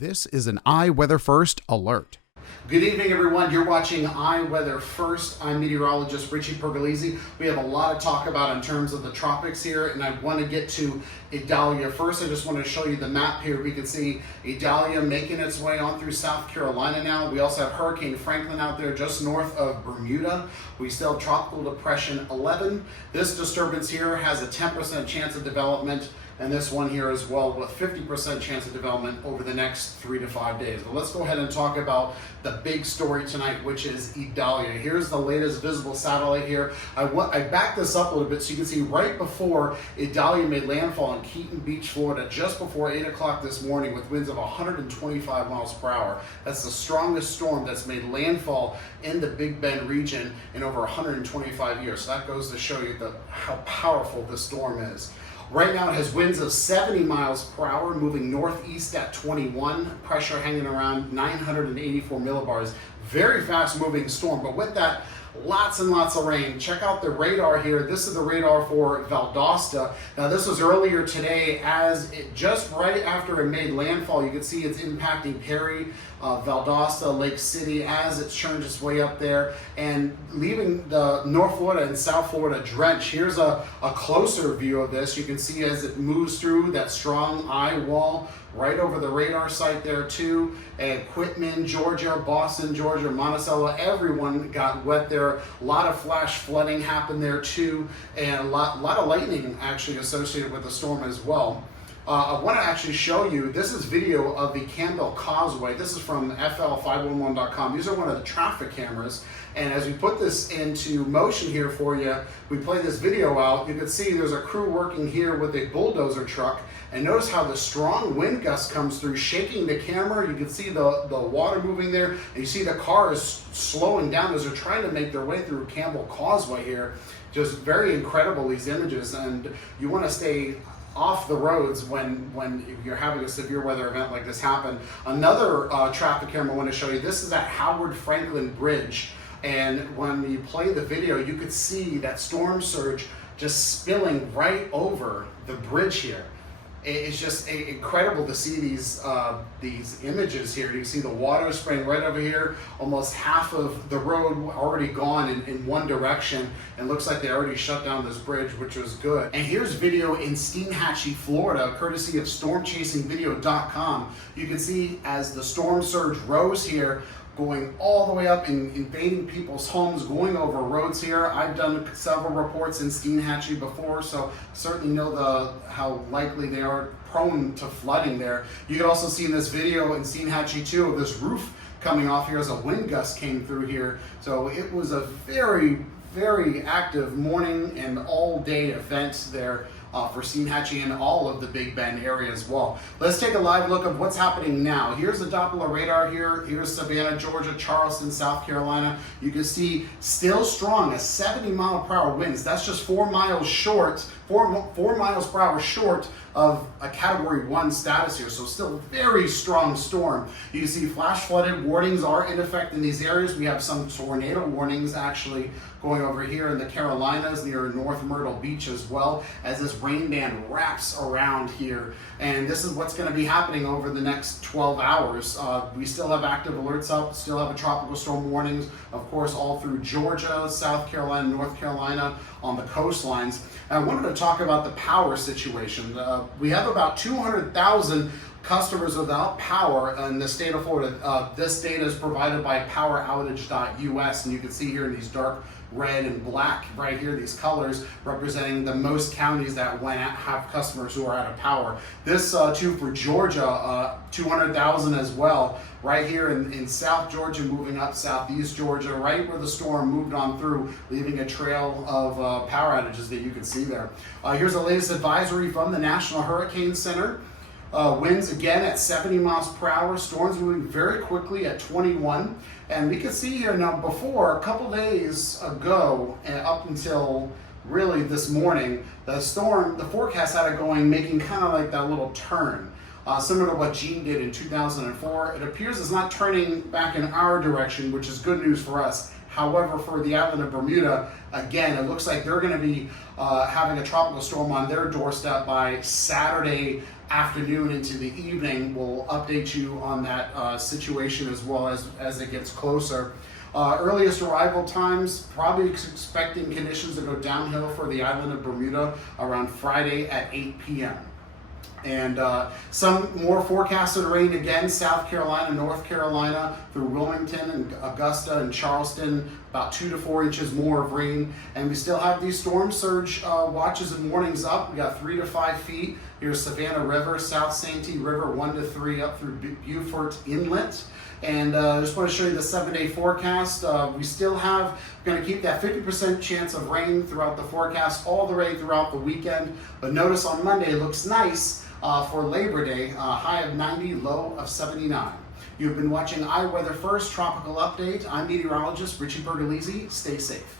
This is an iWeather First alert. Good evening, everyone. You're watching iWeather First. I'm meteorologist Richie Pergolesi. We have a lot to talk about in terms of the tropics here, and I want to get to Idalia first. I just want to show you the map here. We can see Idalia making its way on through South Carolina now. We also have Hurricane Franklin out there just north of Bermuda. We still have Tropical Depression 11. This disturbance here has a 10% chance of development, and this one here as well with 50% chance of development over the next 3 to 5 days. But let's go ahead and talk about the big story tonight, which is Idalia. Here's the latest visible satellite here. I backed this up a little bit so you can see right before Idalia made landfall in Keaton Beach, Florida, just before 8 o'clock this morning with winds of 125 miles per hour. That's the strongest storm that's made landfall in the Big Bend region in over 125 years. So that goes to show you how powerful this storm is. Right now it has winds of 70 miles per hour, moving northeast at 21, pressure hanging around 984 millibars. Very fast moving storm, but with that, lots and lots of rain. Check out the radar here. This is the radar for Valdosta. Now this was earlier today as it just right after it made landfall. You can see it's impacting Perry, Valdosta, Lake City as it churns its way up there and leaving the North Florida and South Florida drenched. Here's a closer view of this. You can see as it moves through that strong eye wall right over the radar site there too. And Quitman, Georgia, Boston, Georgia, Monticello, everyone got wet there. A lot of flash flooding happened there too, and a lot of lightning actually associated with the storm as well. I want to actually show you, this is video of the Campbell Causeway. This is from FL511.com. These are one of the traffic cameras. And as we put this into motion here for you, we play this video out. You can see there's a crew working here with a bulldozer truck. And notice how the strong wind gust comes through, shaking the camera. You can see the water moving there. And you see the cars slowing down as they're trying to make their way through Campbell Causeway here. Just very incredible, these images. And you want to stay off the roads when you're having a severe weather event like this happen. Another traffic camera I want to show you. This is at Howard Franklin Bridge. And when you play the video, you could see that storm surge just spilling right over the bridge here. It's just incredible to see these images here. You see the water spraying right over here. Almost half of the road already gone in one direction. And looks like they already shut down this bridge, which was good. And here's video in Steinhatchee, Florida, courtesy of stormchasingvideo.com. You can see as the storm surge rose here, going all the way up and invading people's homes, going over roads here. I've done several reports in Steinhatchee before, so certainly know how likely they are prone to flooding there. You can also see in this video in Steinhatchee too of this roof coming off here as a wind gust came through here. So it was a very, very active morning and all day event there for Steinhatchee and all of the Big Bend area as well. Let's take a live look of what's happening now. Here's the Doppler radar here. Here's Savannah, Georgia, Charleston, South Carolina. You can see still strong, 70 mile per hour winds. That's just 4 miles short, 4 miles per hour short of a Category 1 status here. So still very strong storm. You can see flash flooded warnings are in effect in these areas. We have some tornado warnings actually going over here in the Carolinas near North Myrtle Beach as well as this rain band wraps around here. And this is what's going to be happening over the next 12 hours. We still have active alerts up, still have a tropical storm warnings, of course, all through Georgia, South Carolina, North Carolina on the coastlines. And I wanted to talk about the power situation. We have about 200,000 customers without power in the state of Florida. This data is provided by poweroutage.us, and you can see here in these dark red and black right here, these colors representing the most counties that have customers who are out of power. This too for Georgia, 200,000 as well, right here in South Georgia, moving up Southeast Georgia, right where the storm moved on through, leaving a trail of power outages that you can see there. Here's the latest advisory from the National Hurricane Center. Winds again at 70 miles per hour, storms moving very quickly at 21. And we can see here now before, a couple days ago, and up until really this morning, the forecast had it going, making kind of like that little turn. Similar to what Gene did in 2004. It appears it's not turning back in our direction, which is good news for us. However, for the island of Bermuda, again, it looks like they're going to be having a tropical storm on their doorstep by Saturday afternoon into the evening. We'll update you on that situation as well as it gets closer. Earliest arrival times, probably expecting conditions to go downhill for the island of Bermuda around Friday at 8 p.m. And some more forecasted rain again, South Carolina, North Carolina, through Wilmington and Augusta and Charleston, about 2 to 4 inches more of rain. And we still have these storm surge watches and warnings up. We got 3 to 5 feet. Here's Savannah River, South Santee River, 1 to 3 up through Beaufort Inlet. And I just want to show you the 7-day forecast. We still going to keep that 50% chance of rain throughout the forecast all the way throughout the weekend. But notice on Monday it looks nice for Labor Day, high of 90, low of 79. You've been watching iWeather First Tropical Update. I'm meteorologist Richie Pergolese. Stay safe.